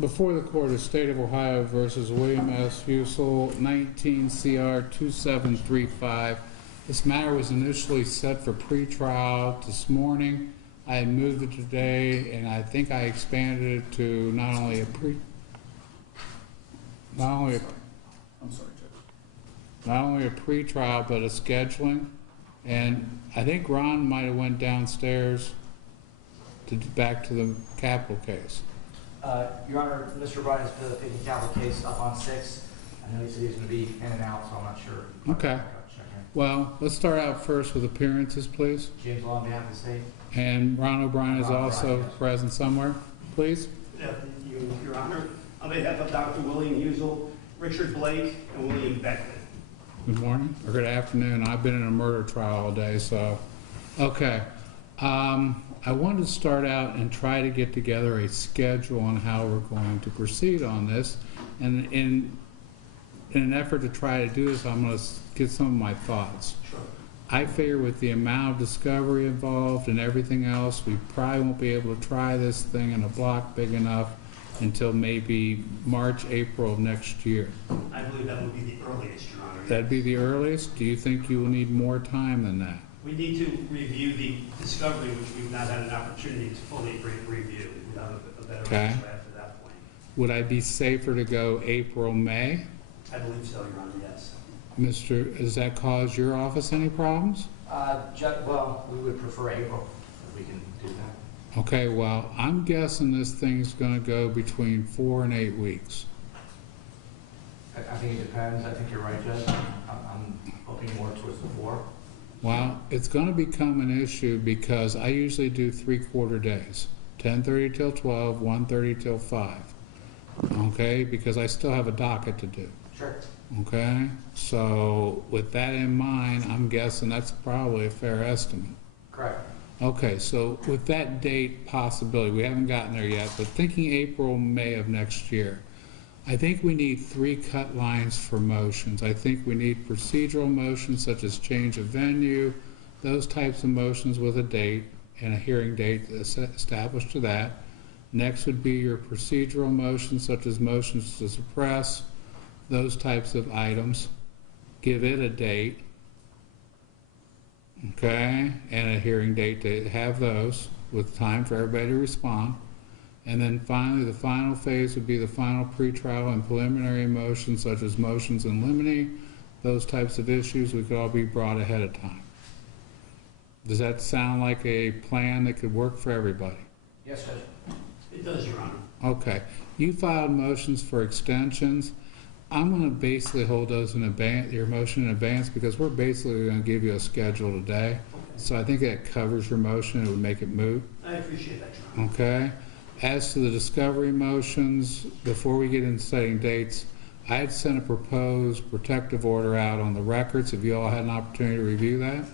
Before the court is State of Ohio versus William S. Husel, 19 CR 2735. This matter was initially set for pretrial this morning. I had moved it today, and I think I expanded it to not only a pretrial, but a scheduling. And I think Ron might have went downstairs back to the capital case. Your Honor, Mr. O'Brien is taking the capital case up on 6. I know he said he's going to be in and out, so I'm not sure. Okay. Well, let's start out first with appearances, please. James Law on behalf of the state. And Ron O'Brien is also present somewhere, please. Good afternoon, Your Honor. On behalf of Dr. William Husel, Richard Blake, and William Beckman. Good morning, or good afternoon. I've been in a murder trial all day, so. Okay. I wanted to start out and try to get together a schedule on how we're going to proceed on this. And in an effort to try to do this, I'm going to get some of my thoughts. Sure. I figure with the amount of discovery involved and everything else, we probably won't be able to try this thing in a block big enough until maybe March, April of next year. I believe that would be the earliest, Your Honor. That'd be the earliest? Do you think you will need more time than that? We need to review the discovery, which we've not had an opportunity to fully review. We'll have a better answer after that point. Would I be safer to go April, May? I believe so, Your Honor, yes. Mr., does that cause your office any problems? Well, we would prefer April, if we can do that. Okay, well, I'm guessing this thing's going to go between 4 and 8 weeks. I think it depends. I think you're right, Judge. I'm hoping more towards the 4. Well, it's going to become an issue because I usually do 3/4 days, 10:30 till 12, 1:30 till 5. Okay, because I still have a docket to do. Sure. Okay, so with that in mind, I'm guessing that's probably a fair estimate. Correct. Okay, so with that date possibility, we haven't gotten there yet, but thinking April, May of next year, I think we need 3 cut lines for motions. I think we need procedural motions such as change of venue, those types of motions with a date and a hearing date established to that. Next would be your procedural motions such as motions to suppress, those types of items. Give it a date, okay, and a hearing date to have those with time for everybody to respond. And then finally, the final phase would be the final pretrial and preliminary motions, such as motions in limine, those types of issues we could all be brought ahead of time. Does that sound like a plan that could work for everybody? Yes, Judge. It does, Your Honor. Okay. You filed motions for extensions. I'm going to basically hold those in advance, your motion in advance, because we're basically going to give you a schedule today. Okay. So I think that covers your motion. It would make it moot. I appreciate that, Your Honor. Okay. As to the discovery motions, before we get into setting dates, I had sent a proposed protective order out on the records. Have you all had an opportunity to review that?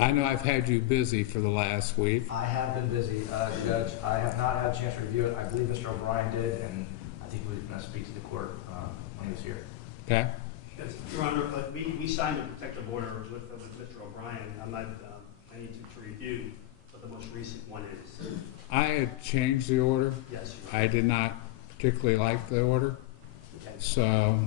I know I've had you busy for the last week. I have been busy, Judge. I have not had a chance to review it. I believe Mr. O'Brien did, and I think he was going to speak to the court when he was here. Okay. Yes, Your Honor, but we signed a protective order with Mr. O'Brien. I need to review what the most recent one is. I had changed the order. Yes, Your Honor. I did not particularly like the order. Okay. So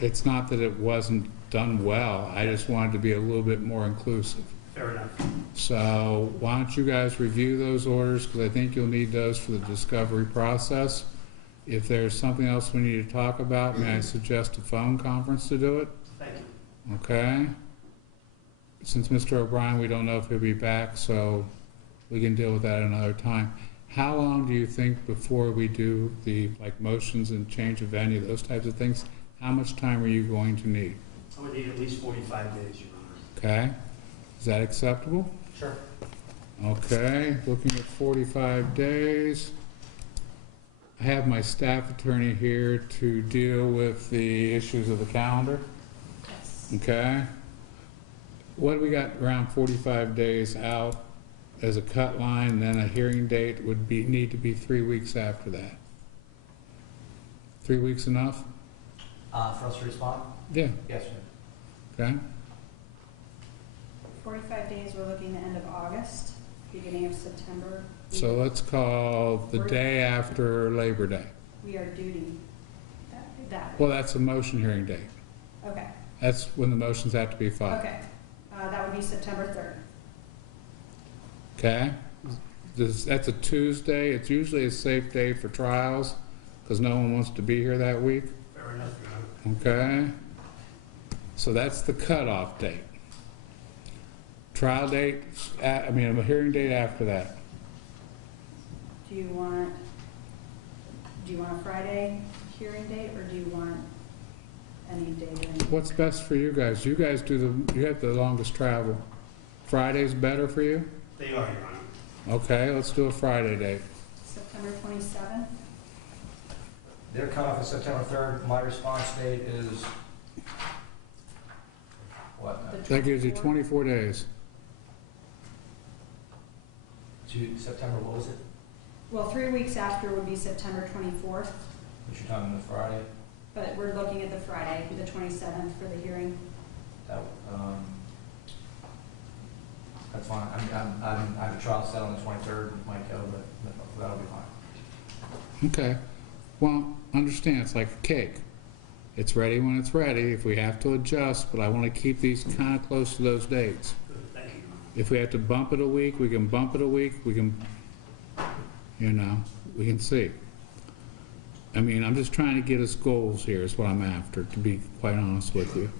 it's not that it wasn't done well. I just wanted to be a little bit more inclusive. Fair enough. So why don't you guys review those orders, because I think you'll need those for the discovery process. If there's something else we need to talk about, may I suggest a phone conference to do it? Thank you. Okay. Since Mr. O'Brien, we don't know if he'll be back, so we can deal with that another time. How long do you think before we do the motions and change of venue, those types of things? How much time are you going to need? I would need at least 45 days, Your Honor. Okay. Is that acceptable? Sure. Okay. Looking at 45 days. I have my staff attorney here to deal with the issues of the calendar. Yes. Okay. What do we got around 45 days out as a cut line, then a hearing date would need to be 3 weeks after that. 3 weeks enough? For us to respond? Yeah. Yes, sir. Okay. 45 days, we're looking the end of August, beginning of September, So let's call the day after Labor Day. We are duty that Well, week. that's a motion hearing date. Okay, That's when the motions have to be filed. okay. That would be September 3rd. Okay? That's a Tuesday. It's usually a safe day for trials because no one wants to be here that week. Fair enough, Your Honor. Okay? So that's the cutoff date. Trial date, a hearing date after that. Do you want a Friday hearing date, or do you want any day during? What's best for you guys? You guys you have the longest travel. Friday's better for you? They are, Your Honor. Okay, let's do a Friday date. September 27th? Their cutoff is September 3rd. My response date is, what? The That gives you 24th? 24 days. To September, what was it? Well, 3 weeks after would be September 24th, What you're talking, the Friday? but we're looking at the Friday, the 27th for the hearing. That, that's fine. I have a trial set on the 23rd, might go, but that'll be fine. Okay. Well, understand, it's like a cake. It's ready when it's ready. If we have to adjust, but I want to keep these kind of close to those dates. Good, thank you, Your Honor. If we have to bump it a week, we can bump it a week. We can, we can see. I'm just trying to get us goals here is what I'm after, to be quite honest with you.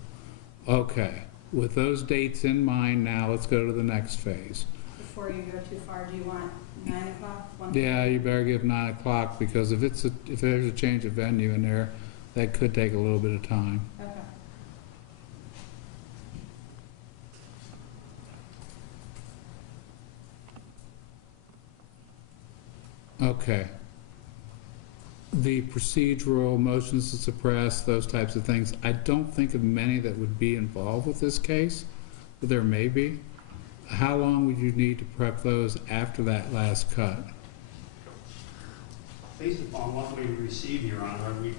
Okay. With those dates in mind now, let's go to the next phase. Before you go too far, do you want 9 o'clock? 1:30? Yeah, you better give 9 o'clock because if there's a change of venue in there, that could take a little bit of time. Okay. Okay. The procedural motions to suppress, those types of things, I don't think of many that would be involved with this case, but there may be. How long would you need to prep those after that last cut? Based upon what we received, Your Honor, we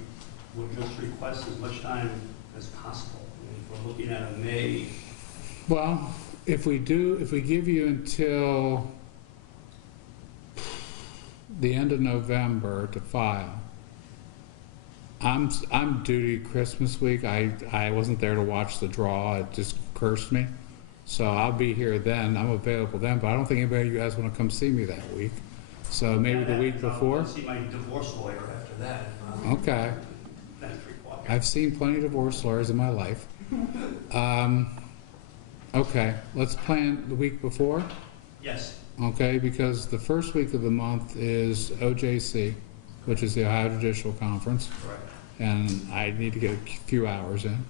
would just request as much time as possible. If we're looking at a May, Well, if we give you until the end of November to file, I'm duty Christmas week. I wasn't there to watch the draw. It just cursed me. So I'll be here then. I'm available then, but I don't think anybody of you guys want to come see me that week. So maybe the week before? I'll see my divorce lawyer after that. Okay. That's required. I've seen plenty of divorce lawyers in my life. Okay, let's plan the week before. Yes, Okay, because the first week of the month is OJC, which is the Ohio Judicial Conference, correct. and I need to get a few hours in.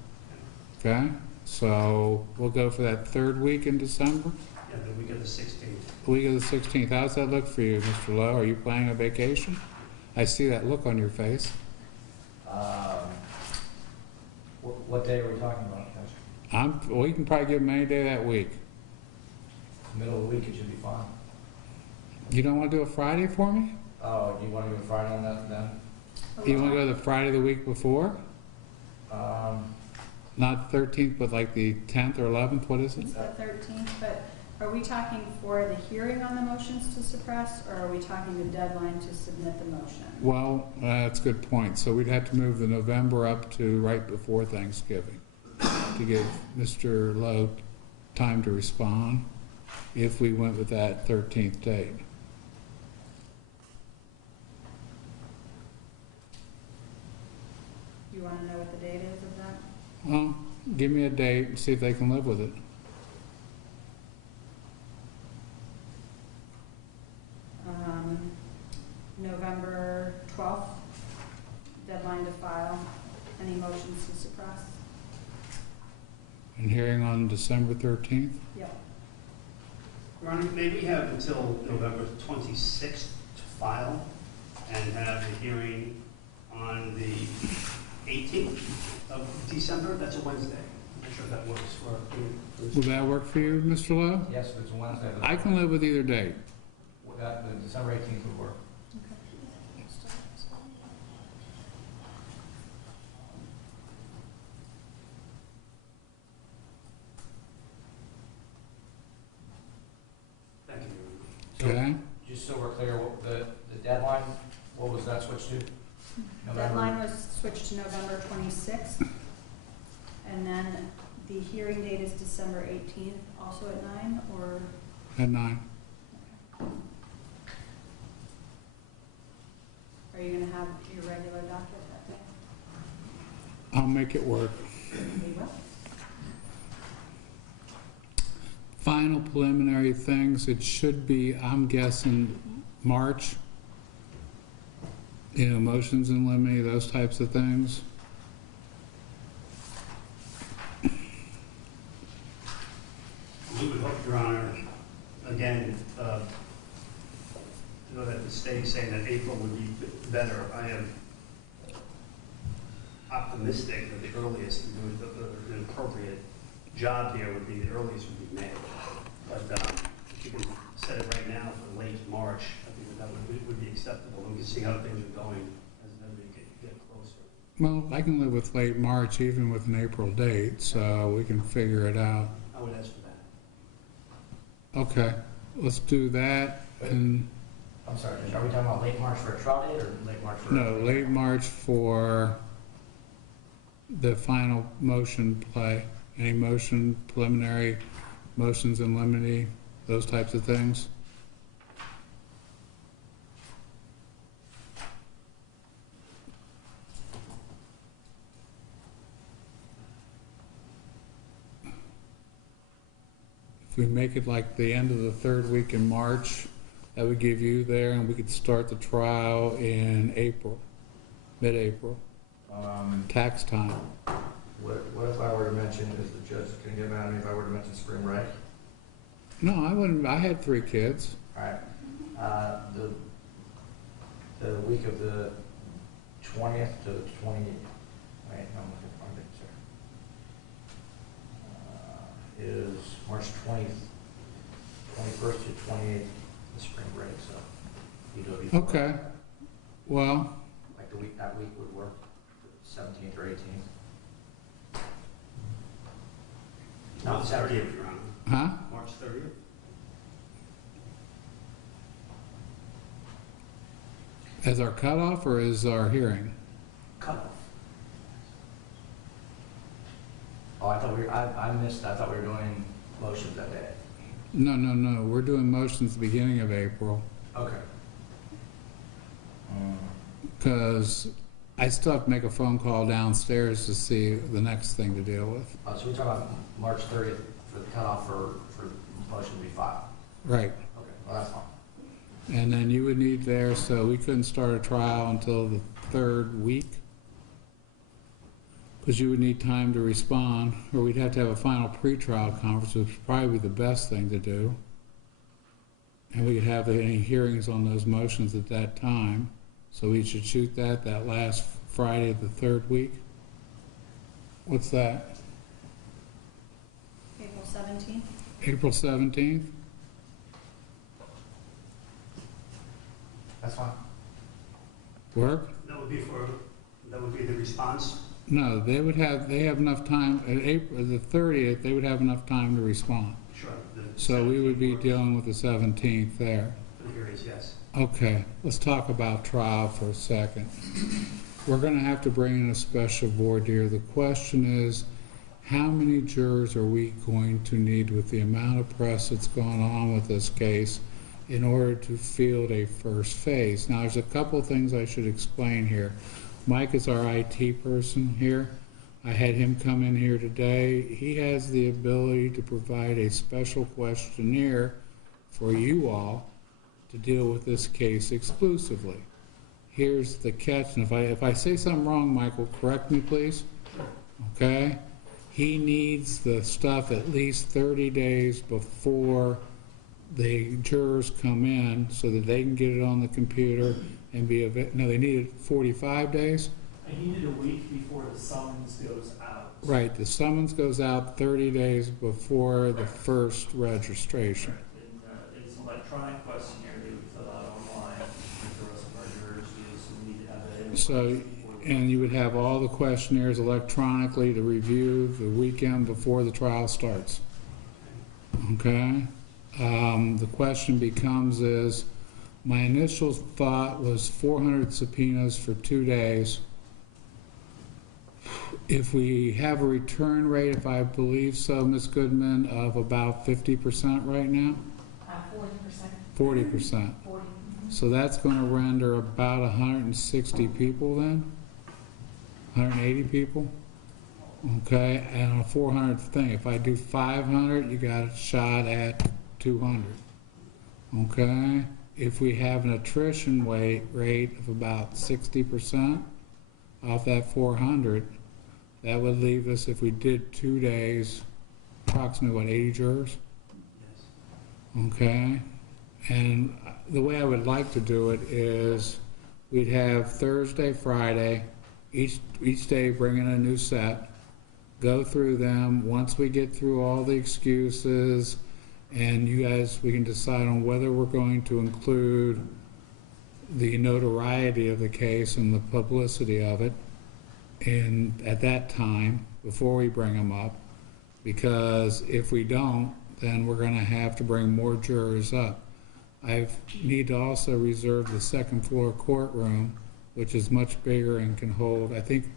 Okay, so we'll go for that third week in December, Yeah, the week of the 16th. the week of the 16th. How's that look for you, Mr. Lowe? Are you planning a vacation? I see that look on your face. What day are we talking about? Well, you can probably give them any day that week. Middle of the week, it should be fine. You don't want to do a Friday for me? Oh, do you want to go Friday on that then? You want to go the Friday the week before? Not the 13th, but like the 10th or 11th, what is it? It's the 13th, but are we talking for the hearing on the motions to suppress, or are we talking the deadline to submit the motion? Well, that's a good point. So we'd have to move the November up to right before Thanksgiving to give Mr. Lowe time to respond if we went with that 13th date. You want to know what the date is of that? Well, give me a date and see if they can live with it. November 12th, deadline to file any motions to suppress. And hearing on December 13th? Yep. Your Honor, may we have until November 26th to file and have the hearing on the 18th of December? That's a Wednesday. I'm not sure if that works for you. Will that work for you, Mr. Lowe? Yes, if it's a Wednesday. I can live with either date. The December 18th would work. Thank you, Your Honor. Okay? Just so we're clear, the deadline, what was that switched to? Deadline was switched to November 26th, and then the hearing date is December 18th, also at 9, or? At 9. Are you gonna have your regular docket that day? I'll make it work. We will. Final preliminary things, it should be, I'm guessing, March. You know, motions in limine, those types of things. We would hope, Your Honor, again, to know that the state saying that April would be better. I am optimistic that the earliest to do an appropriate job here would be, the earliest would be May. But if you can set it right now for late March, I think that would be acceptable. We can see how things are going as we get closer. Well, I can live with late March, even with an April date, so we can figure it out. I would ask for that. Okay, let's do that, and, I'm sorry, are we talking about late March for a trial date or late March for? no, late March for the final motion play. Any motion, preliminary, motions in limine, those types of things? If we make it like the end of the third week in March, that would give you there, and we could start the trial in April, mid-April, tax time. What if I were to mention, is the judge gonna get mad at me if I were to mention spring break? No, I wouldn't, I had 3 kids. Alright, the week of the 20th to the 20th, wait, no, I'm looking for my dates here. Is March 20th, 21st to 28th, the spring break, so you do it before. Okay, well, Like that week would work, 17th or 18th. March 30th, Your Honor. huh? March 30th? As our cutoff or as our hearing? Cutoff. Oh, I thought I missed, I thought we were doing motions that day. No, we're doing motions the beginning of April, Okay. because I still have to make a phone call downstairs to see the next thing to deal with. So we're talking about March 30th for the cutoff for motion to be filed. Right, Okay, well, that's fine. and then you would need there, so we couldn't start a trial until the 3rd week, because you would need time to respond, or we'd have to have a final pretrial conference, which would probably be the best thing to do. And we could have any hearings on those motions at that time. So we should shoot that last Friday of the 3rd week. What's that? April 17th? April 17th? That's fine. Work? That would be the response. No, they have enough time, at April, the 30th, they would have enough time to respond. Sure. So we would be dealing with the 17th there. For the hearings, yes. Okay, let's talk about trial for a second. We're gonna have to bring in a special voir dire. The question is, how many jurors are we going to need with the amount of press that's gone on with this case in order to field a first phase? Now, there's a couple things I should explain here. Mike is our IT person here. I had him come in here today. He has the ability to provide a special questionnaire for you all to deal with this case exclusively. Here's the catch, and if I say something wrong, Michael, correct me, please. Okay? He needs the stuff at least 30 days before the jurors come in so that they can get it on the computer and be no, they need it 45 days? I needed a week before the summons goes out. Right, the summons goes out 30 days before the first registration. And it's an electronic questionnaire they would fill out online with the rest of our jurors do, so we need to have that in. So, and you would have all the questionnaires electronically to review the weekend before the trial starts. Okay? The question becomes is, My initial thought was 400 subpoenas for 2 days. If we have a return rate, if I believe so, Ms. Goodman, of about 50% right now? 40%. 40%. 40. So that's going to render about 160 people then? 180 people? Okay, and on a 400 thing, if I do 500, you got a shot at 200. Okay, if we have an attrition rate of about 60% off that 400, that would leave us, if we did 2 days, approximately, what, 80 jurors? Yes. Okay, and the way I would like to do it is we'd have Thursday, Friday, each day bring in a new set, go through them. Once we get through all the excuses, and you guys, we can decide on whether we're going to include the notoriety of the case and the publicity of it at that time, before we bring them up, because if we don't, then we're going to have to bring more jurors up. I need to also reserve the second floor courtroom, which is much bigger and can hold, I think,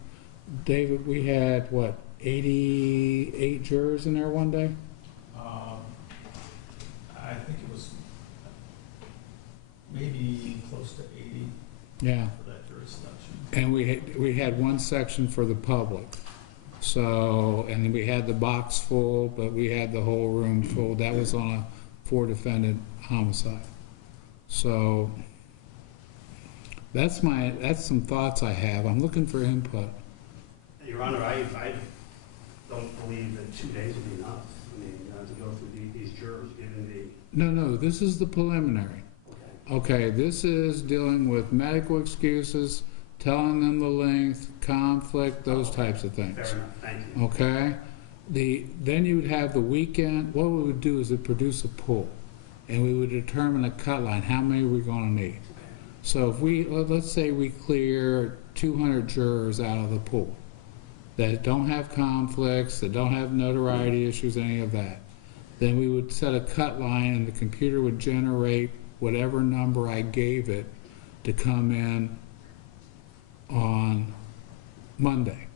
David, we had, what, 88 jurors in there one day? I think it was maybe close to 80 Yeah. for that jurisdiction. And we had one section for the public. So, and then we had the box full, but we had the whole room full. That was on a 4-defendant homicide. So that's some thoughts I have. I'm looking for input. Your Honor, I don't believe that 2 days would be enough. I mean, to go through these jurors, given the... No, this is the preliminary. Okay, this is dealing with medical excuses, telling them the length, conflict, those types of things. Fair enough, thank you. Okay? Then you would have the weekend. What we would do is produce a pool, and we would determine a cut line, how many we're going to need. So if let's say we clear 200 jurors out of the pool that don't have conflicts, that don't have notoriety issues, any of that, then we would set a cut line, and the computer would generate whatever number I gave it to come in on Monday.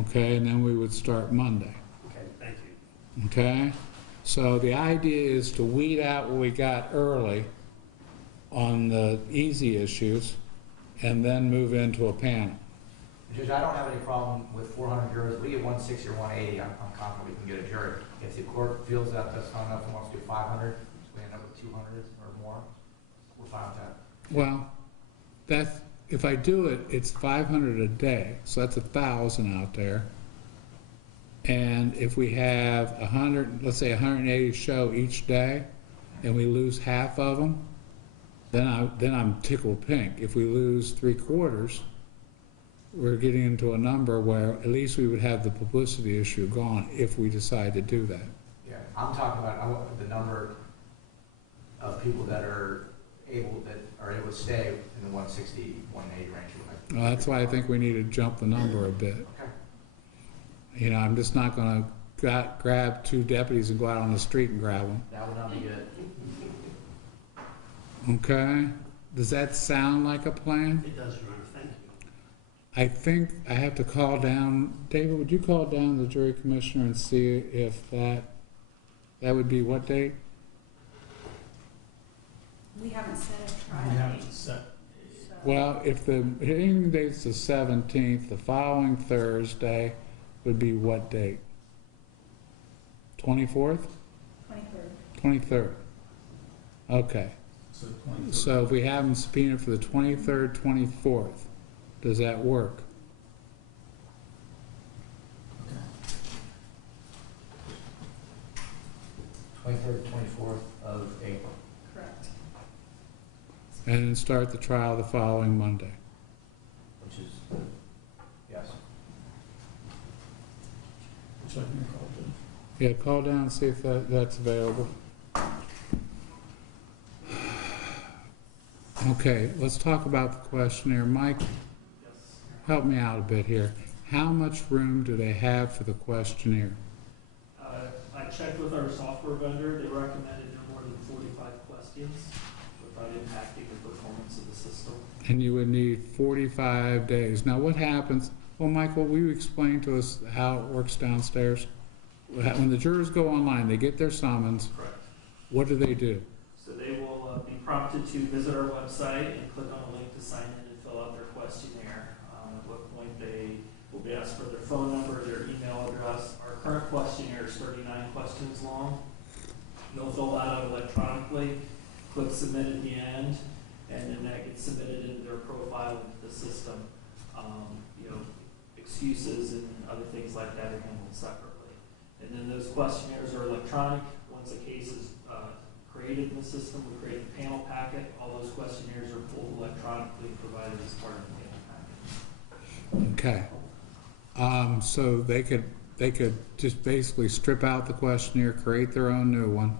Okay, and then we would start Monday. Okay, thank you. Okay? So the idea is to weed out what we got early on the easy issues and then move into a panel. Judge, I don't have any problem with 400 jurors. We get 160 or 180, I'm confident we can get a jury. If the court feels that that's not enough and wants to do 500, so we end up with 200 or more, we're fine with that. Well, if I do it, it's 500 a day, so that's 1,000 out there. And if we have 100, let's say 180 show each day, and we lose half of them, then I'm tickled pink. If we lose 3/4, we're getting into a number where at least we would have the publicity issue gone if we decide to do that. Yeah, I'm talking about, I want the number of people that are able to stay in the 160, 180 range. Well, that's why I think we need to jump the number a bit. Okay. You know, I'm just not going to grab 2 deputies and go out on the street and grab them. That would not be good. Okay? Does that sound like a plan? It does, Your Honor, thank you. I think I have to call down, David, would you call down the jury commissioner and see if that would be what date? We haven't set a trial We date. haven't set. So Well, if the hearing date's the 17th, the following Thursday would be what date? 24th? 23rd. 23rd. Okay. So 23rd. So if we have them subpoenaed for the 23rd, 24th, does that work? 23rd, 24th of April. Correct. And then start the trial the following Monday. Which is, yes. Which I can call to. Yeah, call down and see if that's available. Okay, let's talk about the questionnaire. Mike, Yes. help me out a bit here. How much room do they have for the questionnaire? I checked with our software vendor, they recommended no more than 45 questions with without impacting the performance of the system. And you would need 45 days. Now, what happens, well, Michael, will you explain to us how it works downstairs? When the jurors go online, they get their summons, Correct. what do they do? So they will be prompted to visit our website and click on a link to sign in and fill out their questionnaire. At what point they will be asked for their phone number, their email address. Our current questionnaire is 39 questions long. They'll fill that out electronically, click submit at the end, and then that gets submitted into their profile into the system. Excuses and other things like that are handled separately. And then those questionnaires are electronic. Once a case is created in the system, we create a panel packet. All those questionnaires are pulled electronically and provided as part of the panel packet. Okay. So they could just basically strip out the questionnaire, create their own new one.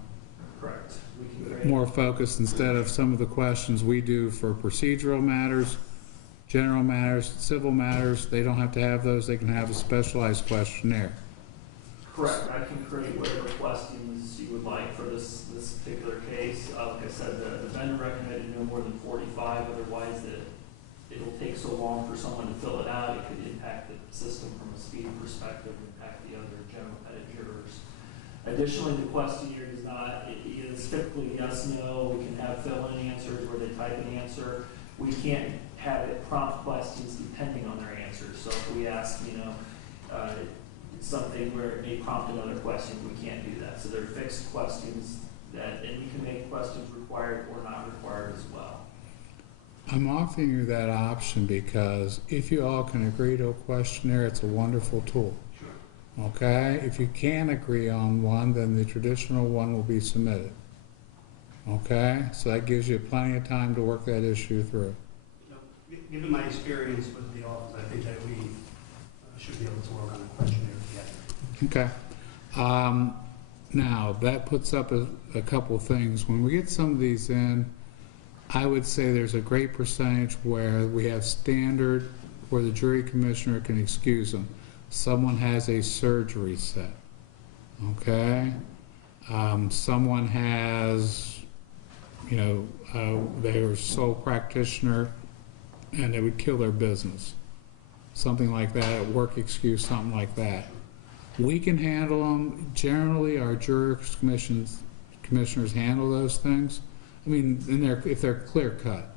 Correct. We can create More focused instead of some of the questions we do for procedural matters, general matters, civil matters. They don't have to have those. They can have a specialized questionnaire. Correct. I can create whatever questions you would like for this particular case. Like I said, the vendor recommended no more than 45. Otherwise, it'll take so long for someone to fill it out. It could impact the system from a speed perspective, impact the other general ed jurors. Additionally, the questionnaire is not, it is typically yes, no. We can have fill-in answers where they type an answer. We can't have it prompt questions depending on their answers. So if we ask, something where it may prompt another question, we can't do that. So they're fixed questions and we can make questions required or not required as well. I'm offering you that option because if you all can agree to a questionnaire, it's a wonderful tool. Sure. Okay? If you can't agree on one, then the traditional one will be submitted. Okay? So that gives you plenty of time to work that issue through. Given my experience with the office, I think that we should be able to work on a questionnaire together. Okay. Now, that puts up a couple things. When we get some of these in, I would say there's a great percentage where we have standard where the jury commissioner can excuse them. Someone has a surgery set. Okay? Someone has, they're sole practitioner and they would kill their business. Something like that, work excuse, something like that. We can handle them. Generally, our commissioners handle those things. I mean, if they're clear cut.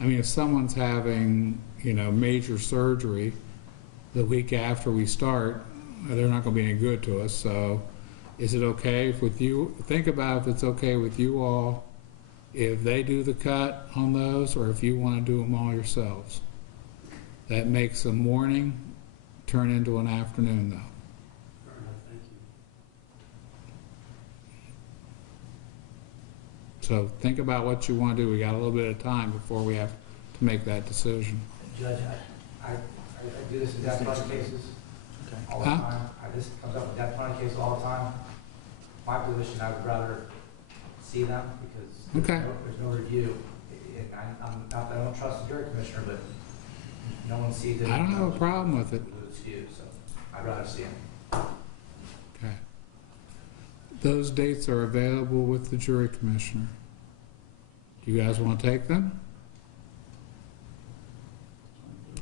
I mean, if someone's having, major surgery the week after we start, they're not going to be any good to us. So, is it okay with you? Think about if it's okay with you all, if they do the cut on those, or if you want to do them all yourselves. That makes a morning turn into an afternoon, though. Fair enough, thank you. So think about what you want to do. We got a little bit of time before we have to make that decision. Judge, I do this in death penalty cases all the Huh? time. This comes up with death penalty cases all the time. My position, I would rather see them because Okay. there's no review. And I'm not that I don't trust the jury commissioner, but no one sees it. I don't have a problem with it. So I'd rather see them. Okay. Those dates are available with the jury commissioner. Do you guys want to take them?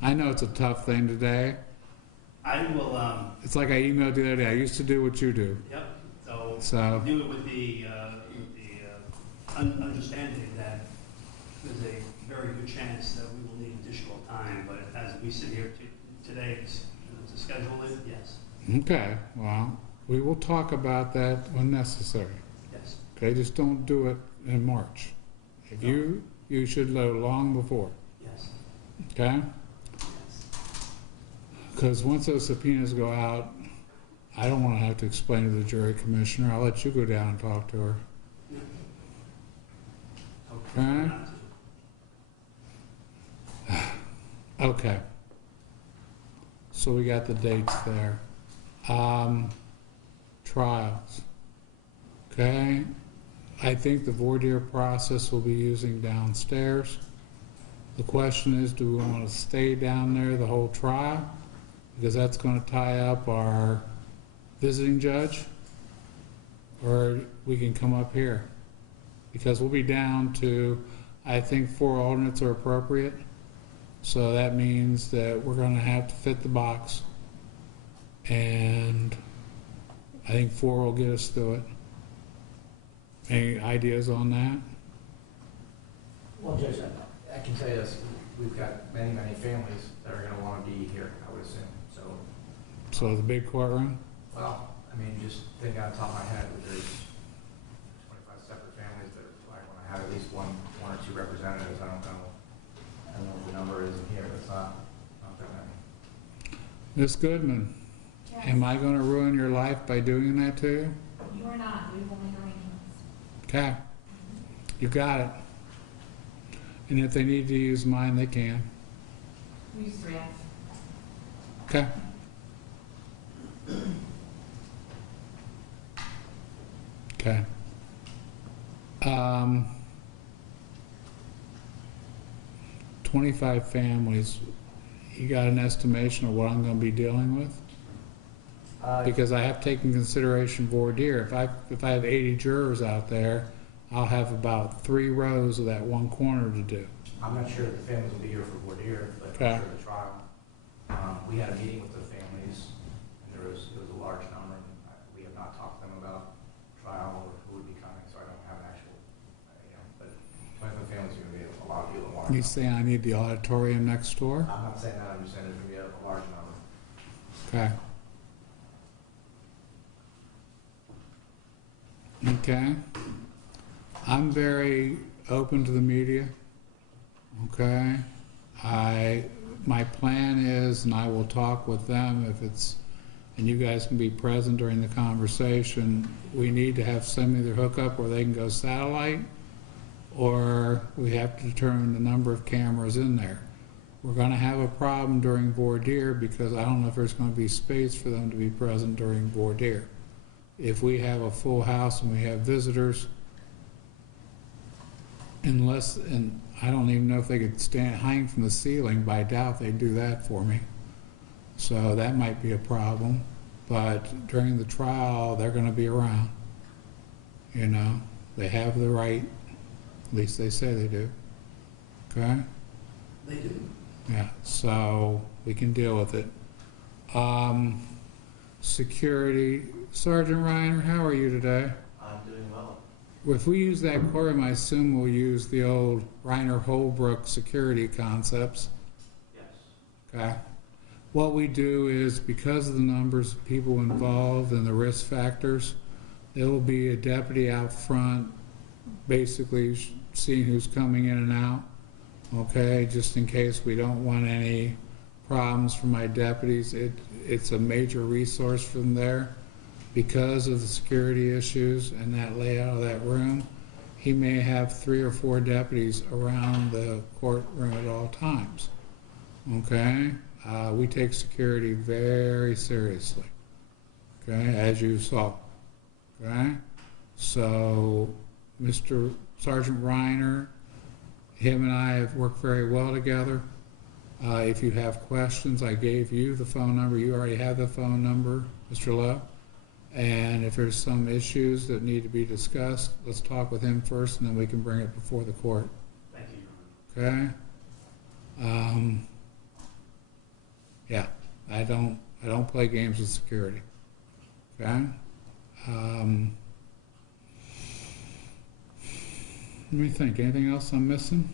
I know it's a tough thing today. I will, It's like I emailed you the other day. I used to do what you do. yep, so So, do it with the understanding that there's a very good chance that we will need additional time, but as we sit here today to schedule it, yes, okay, well, we will talk about that when necessary. yes. Okay, just don't do it in March. If you should know long before, Yes, okay? yes. Because once those subpoenas go out, I don't want to have to explain to the jury commissioner. I'll let you go down and talk to her. Okay. Okay. So we got the dates there. Trials. Okay. I think the voir dire process will be using downstairs. The question is, do we want to stay down there the whole trial? Because that's going to tie up our visiting judge. Or we can come up here. Because we'll be down to I think 4 alternates are appropriate. So that means that we're gonna have to fit the box. And I think 4 will get us through it. Any ideas on that? Well, Judge, I can tell you this, we've got many, many families that are gonna wanna be here, I would assume, so. So the big courtroom? Well, I mean, just think on top of my head, there's 25 separate families that I wanna have at least one or two representatives, I don't know what the number is in here, but it's not that many. Ms. Goodman, Yes. am I gonna ruin your life by doing that to you? You are not, we've only arrangements. Okay, you got it. And if they need to use mine, they can. We use 3F. Okay. Okay. 25 families, you got an estimation of what I'm gonna be dealing with? Because I have taken consideration voir dire. If I have 80 jurors out there, I'll have about 3 rows of that one corner to do. I'm not sure the families will be here for voir dire, but Okay. I'm sure the trial. We had a meeting with the families, and it was a large number, and we have not talked to them about trial or who would be coming, so I don't have an actual, but 25 families are gonna be a lot of people that want to You come. say I need the auditorium next door? I'm not saying that, I'm just saying there's gonna be a large number. Okay. Okay. I'm very open to the media. Okay. My plan is, and I will talk with them if it's, and you guys can be present during the conversation, we need to have some either hook up where they can go satellite, or we have to determine the number of cameras in there. We're gonna have a problem during voir dire because I don't know if there's gonna be space for them to be present during voir dire. If we have a full house and we have visitors, and I don't even know if they could hang from the ceiling, but I doubt they'd do that for me. So that might be a problem, but during the trial, they're gonna be around. You know, they have the right, at least they say they do. Okay? They do. Yeah, so we can deal with it. Security, Sergeant Reiner, how are you today? I'm doing well. If we use that quorum, I assume we'll use the old Reiner Holbrook security concepts. Yes. Okay. What we do is, because of the numbers of people involved and the risk factors, there will be a deputy out front, basically seeing who's coming in and out. Okay, just in case we don't want any problems for my deputies. It's a major resource from there. Because of the security issues and that layout of that room, he may have 3 or 4 deputies around the courtroom at all times. Okay? We take security very seriously. Okay? As you saw. Okay? So, Mr. Sergeant Reiner, him and I have worked very well together. If you have questions, I gave you the phone number. You already have the phone number, Mr. Lowe. And if there's some issues that need to be discussed, let's talk with him first, and then we can bring it before the court. Thank you, Your Honor. Okay? Yeah, I don't play games with security. Okay? Let me think. Anything else I'm missing?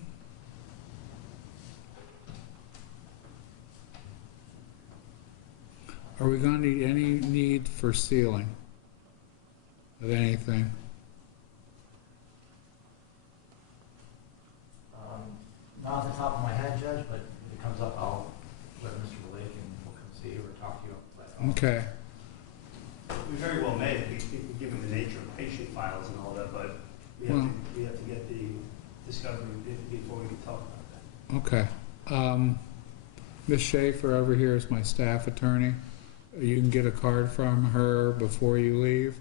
Are we going to need any need for sealing of anything? Not off the top of my head, Judge, but if it comes up, I'll let Mr. Blake and we'll come see you or talk to you. Okay. We very well may, given the nature of patient files and all that, but we have to get the discovery before we can talk about that. Okay. Ms. Schaefer over here is my staff attorney. You can get a card from her before you leave.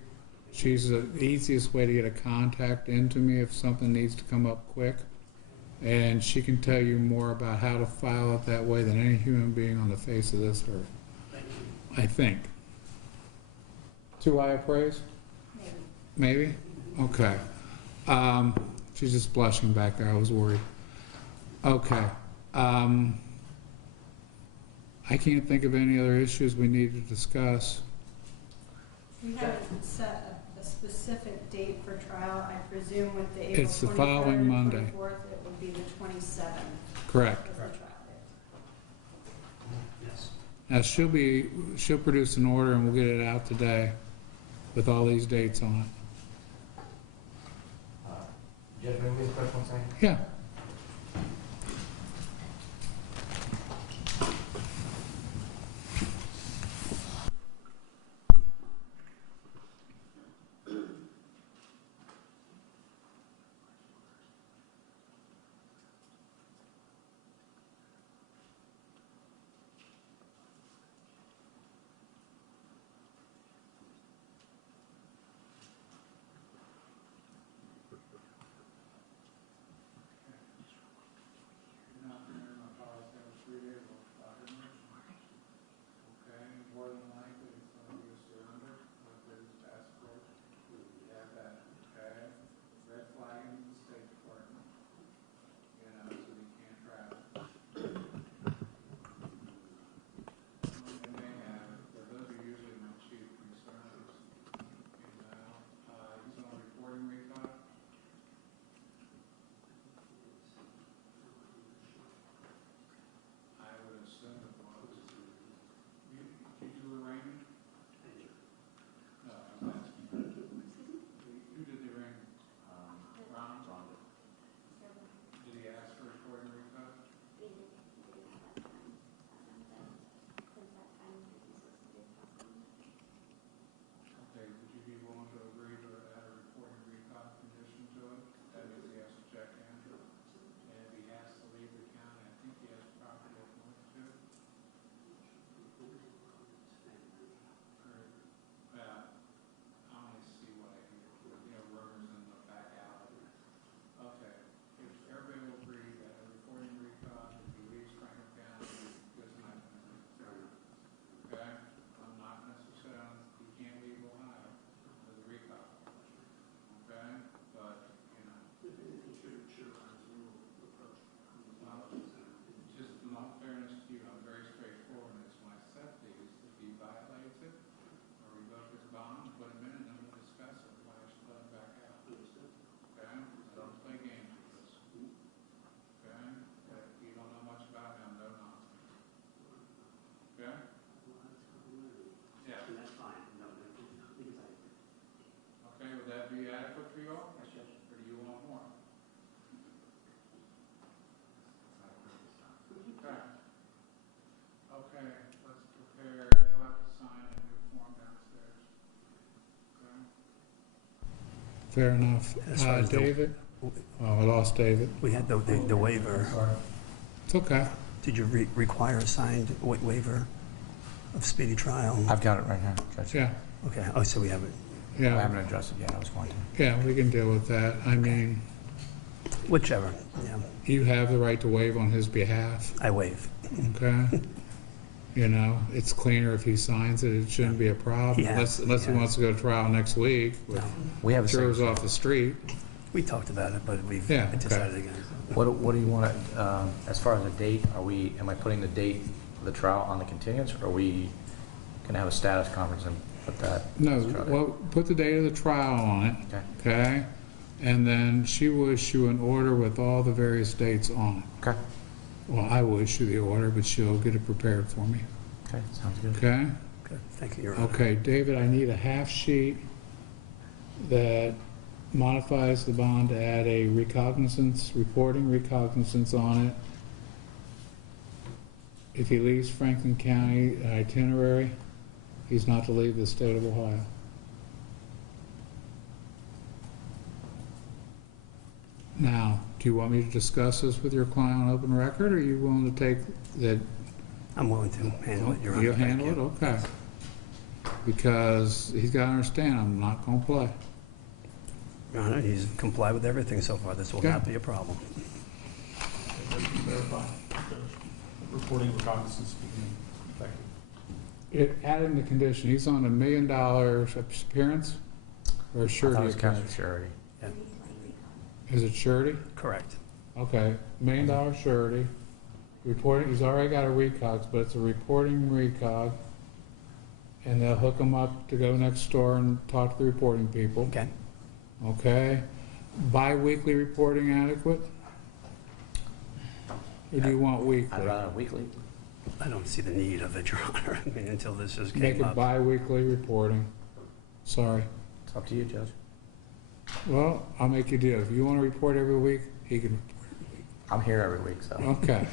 She's the easiest way to get a contact into me if something needs to come up quick. And she can tell you more about how to file it that way than any human being on the face of this earth. Thank you. I think. Too high a praise? Maybe. Maybe? Okay. She's just blushing back there, I was worried. Okay. I can't think of any other issues we need to discuss. We haven't set a specific date for trial. I presume with the April It's the 23rd following and Monday. 24th, it would be the 27th Correct. as the trial date. Yes. Now, she'll produce an order and we'll get it out today with all these dates on it. Jeff, maybe this question one second? Yeah. More than likely, it's going to be a surrender with his passport. We have that, okay? Red flagging the State Department, you know, so he can't travel. They may have, but those are usually my chief concerns, you know. He's on a reporting recon. I would assume it was. Did you do the ring? No, I was asking. Who did the ring? Ron? Did he ask for a recording recon? Okay, would you be willing to agree to add a recording recon condition to it? That means he has to check in. And if he has to leave the county, I think he has property up north too. Well, I only see what I hear, you know, rumors in the back alley. Okay, if everybody will agree that a recording recon, if he leaves Franklin County, goes to my, okay? I'm not necessarily, he can't leave Ohio with a recon, okay? But, you know. Just in all fairness to you, I'm very straightforward, and it's my set these, if he violates it, or revoke his bond, put him in, and then we'll discuss it, why I should let him back out. Okay? I don't play games with this. Okay? You don't know much about him, no nonsense. Okay? Yeah. That's fine. No, Okay, would that be adequate for you all? Or do you want more? Okay. Okay, let's prepare, you'll have to sign a new form downstairs. Okay? Fair enough. As far as David? Oh, I lost David. We had the waiver. It's okay. Did you require a signed waiver of speedy trial? I've got it right here, Judge. Yeah, Okay, oh, so we have it. I yeah, haven't addressed it yet, I was going to. yeah, we can deal with that. I mean, Whichever, yeah. you have the right to waive on his behalf, I waive. okay? You know, it's cleaner if he signs it, it shouldn't be a problem, Yeah, unless he yeah. wants to go to trial next week with We have a jurors signature. off the street. We talked about it, but we've Yeah, okay. decided again. What do you want to, as far as the date, am I putting the date of the trial on the continuance, or are we going to have a status conference and put that? No, as trial date? well, put the date of the trial on it, Okay, okay? And then she will issue an order with all the various dates on it. okay, Well, I will issue the order, but she'll get it prepared for me, okay, sounds good. okay? Good, thank you, Your Honor. Okay, David, I need a half sheet that modifies the bond to add a reporting recognizance on it. If he leaves Franklin County itinerary, he's not to leave the state of Ohio. Now, do you want me to discuss this with your client on open record, or are you willing to take that? I'm willing to handle it, Your Honor. You'll Thank handle it? you. Okay. Because he's got to understand, I'm not going to play. Your Honor, he's complied with everything so far. This will Okay. not be a problem. Verify. The reporting recognizance being effective. Adding the condition, he's on $1 million appearance or I thought it surety was cash for appearance? surety. Yeah. Is it surety? Correct. Okay, $1 million surety. Reporting, he's already got a recog, but it's a reporting recog. And they'll hook him up to go next door and talk to the reporting people. Okay. Okay? Bi-weekly reporting adequate? Or do you want weekly? I'd rather weekly. I don't see the need of it, Your Honor, I mean, until this just Make came it up. bi-weekly reporting. Sorry. It's up to you, Judge. Well, I'll make you do it. If you want to report every week, he can I'm here every week, so report. Okay.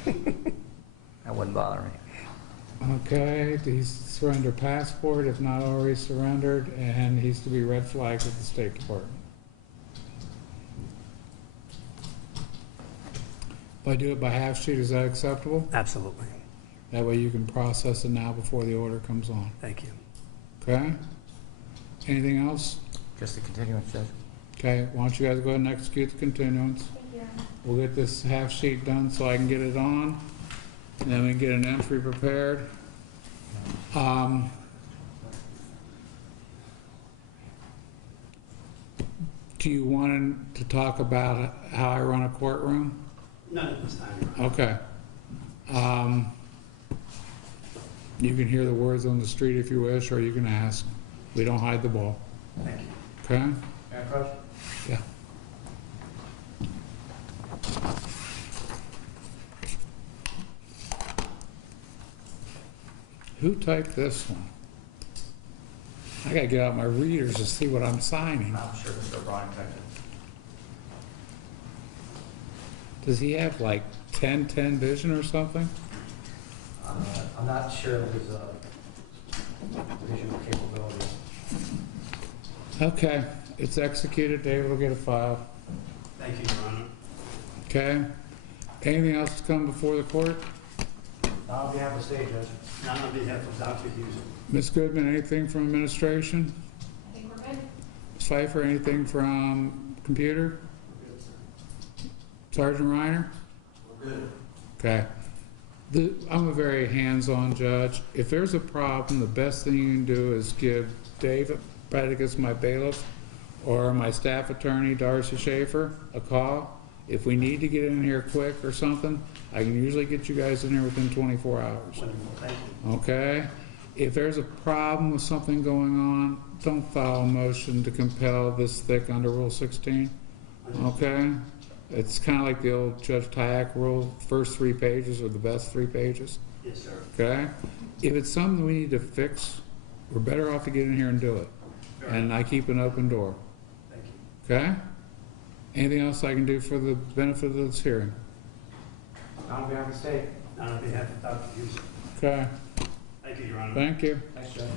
that wouldn't bother me. Okay, he's surrender passport if not already surrendered, and he's to be red flagged at the State Department. If I do it by half sheet, is that acceptable? Absolutely. That way you can process it now before the order comes on. Thank you. Okay? Anything else? Just the continuance, Judge. Okay, why don't you guys go ahead and execute the continuance? Thank you. We'll get this half sheet done so I can get it on, and then we can get an entry prepared. Do you want to talk about how I run a courtroom? None at this time, Your Honor. Okay. You can hear the words on the street if you wish, or you can ask. We don't hide the ball. Thank you. Okay? May I approach? Yeah. Who typed this one? I gotta get out my readers to see what I'm signing. I'm sure Mr. O'Brien typed it. Does he have like 10/10 vision or something? I'm not sure of his visual capabilities. Okay, it's executed. David will get a file. Thank you, Your Honor. Okay? Anything else to come before the court? Now, on behalf of the state, Judge. Now on behalf of Dr. Husel. Ms. Goodman, anything from administration? I think we're good. Ms. Pfeiffer, anything from computer? Sergeant Reiner? We're good. Okay. I'm a very hands-on judge. If there's a problem, the best thing you can do is give David Predicus, my bailiff, or my staff attorney, Darcy Schaefer, a call. If we need to get in here quick or something, I can usually get you guys in here within 24 hours. Wonderful, thank you. Okay? If there's a problem with something going on, don't file a motion to compel this thick under Rule 16. Okay? It's kind of like the old Judge Tyak rule, first 3 pages are the best 3 pages. Yes, sir. Okay? If it's something we need to fix, we're better off to get in here and do it. And I keep an open door. Thank you. Okay? Anything else I can do for the benefit of this hearing? Now, on behalf of the state. Now on behalf of Dr. Husel. Okay? Thank you, Your Honor. Thank you. Thanks, Judge.